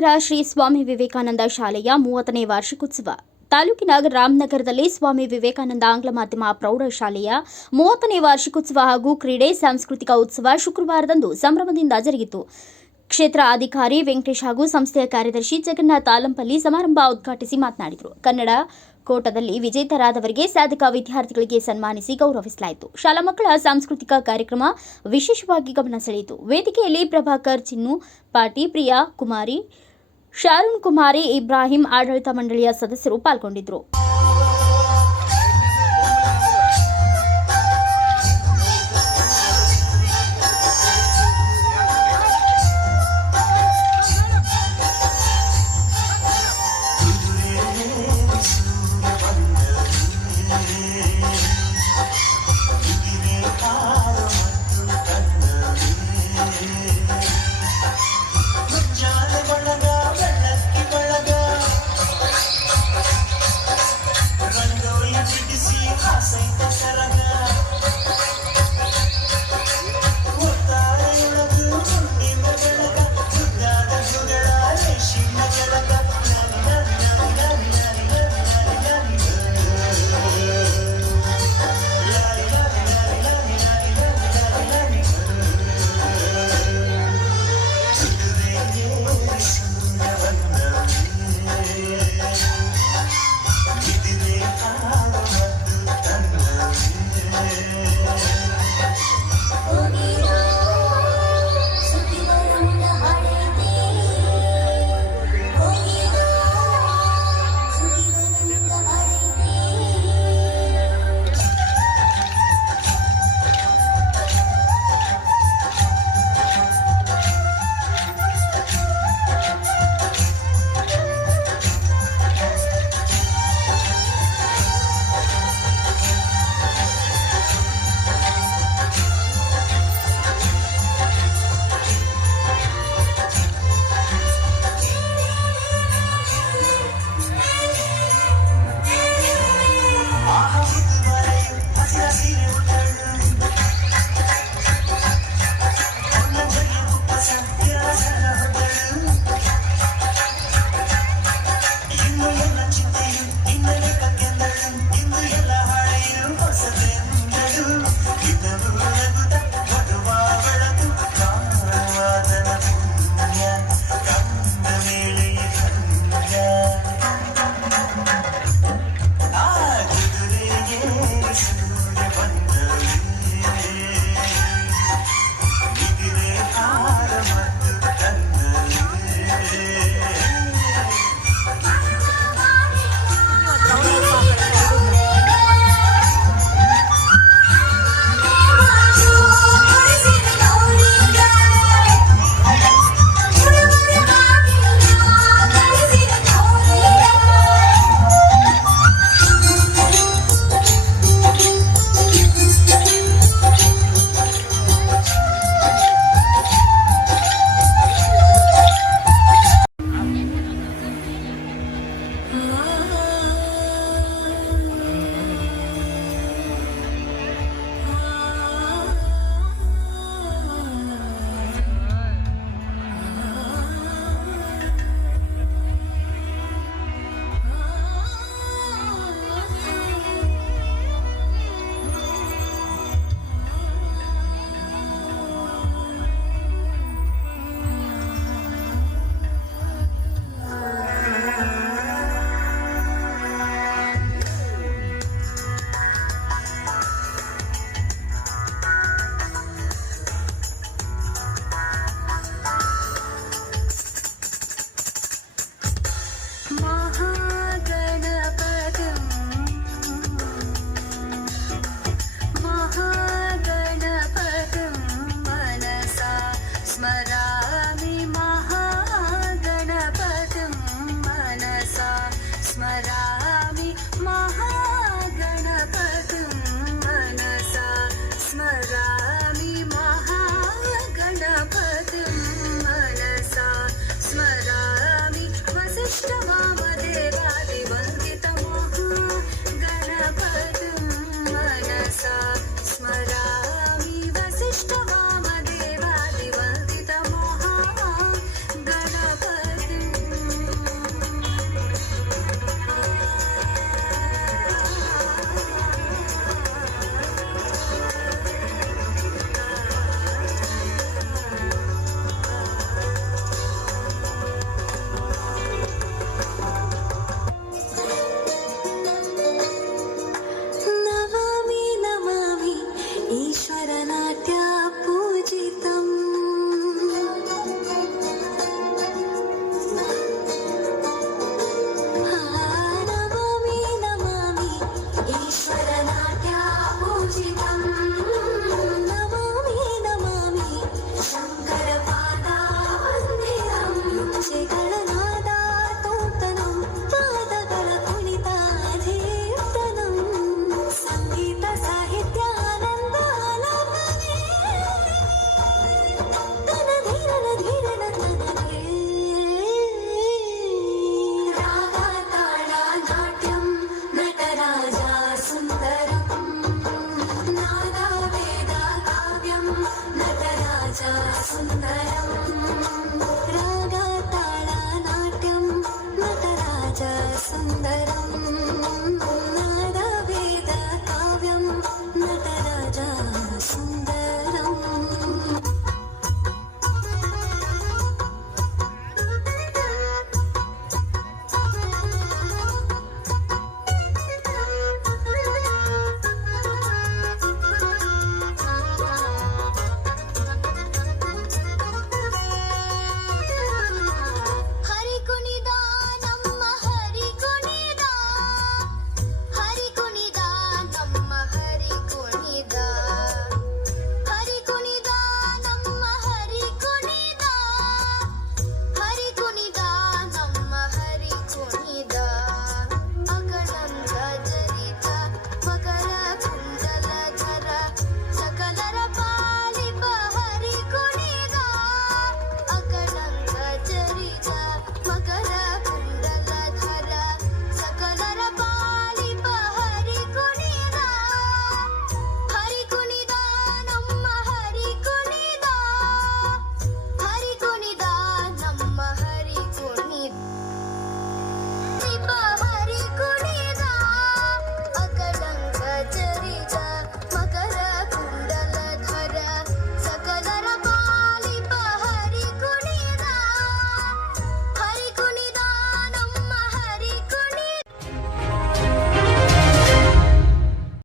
ರಾಮನಗರ ಶ್ರೀ ಸ್ವಾಮಿ ವಿವೇಕಾನಂದ ಶಾಲೆಯ ಮೂವತ್ತನೇ ವಾರ್ಷಿಕೋತ್ಸವ. ತಾಲೂಕಿನ ರಾಮನಗರದಲ್ಲಿ ಸ್ವಾಮಿ ವಿವೇಕಾನಂದ ಆಂಗ್ಲ ಮಾಧ್ಯಮ ಪ್ರೌಢಶಾಲೆಯ ಮೂವತ್ತನೇ ವಾರ್ಷಿಕೋತ್ಸವ ಹಾಗೂ ಕ್ರೀಡೆ ಸಾಂಸ್ಕೃತಿಕ ಉತ್ಸವ ಶುಕ್ರವಾರದಂದು ಸಂಭ್ರಮದಿಂದ ಜರುಗಿತು. ಕ್ಷೇತ್ರ ಅಧಿಕಾರಿ ವೆಂಕಟೇಶ್ ಹಾಗೂ ಸಂಸ್ಥೆಯ ಕಾರ್ಯದರ್ಶಿ ಜಗನ್ನಾಥ್ ಆಲಂಪಲ್ಲಿ ಸಮಾರಂಭ ಉದ್ಘಾಟಿಸಿ ಮಾತನಾಡಿದರು. ಕನ್ನಡ ಕೋಟದಲ್ಲಿ ವಿಜೇತರಾದವರಿಗೆ ಸಾಧಕ ವಿದ್ಯಾರ್ಥಿಗಳಿಗೆ ಸನ್ಮಾನಿಸಿ ಗೌರವಿಸಲಾಯಿತು. ಶಾಲಾ ಮಕ್ಕಳ ಸಾಂಸ್ಕೃತಿಕ ಕಾರ್ಯಕ್ರಮ ವಿಶೇಷವಾಗಿ ಗಮನ ಸೆಳೆಯಿತು. ವೇದಿಕೆಯಲ್ಲಿ ಪ್ರಭಾಕರ್ ಚಿನ್ನು, ಪಾಟಿ, ಪ್ರಿಯಾ, ಕುಮಾರಿ ಶಾರುಣ್ ಕುಮಾರಿ ಇಬ್ರಾಹಿಂ ಆಡಳಿತ ಮಂಡಳಿಯ ಸದಸ್ಯರು ಪಾಲ್ಗೊಂಡಿದ್ದರು.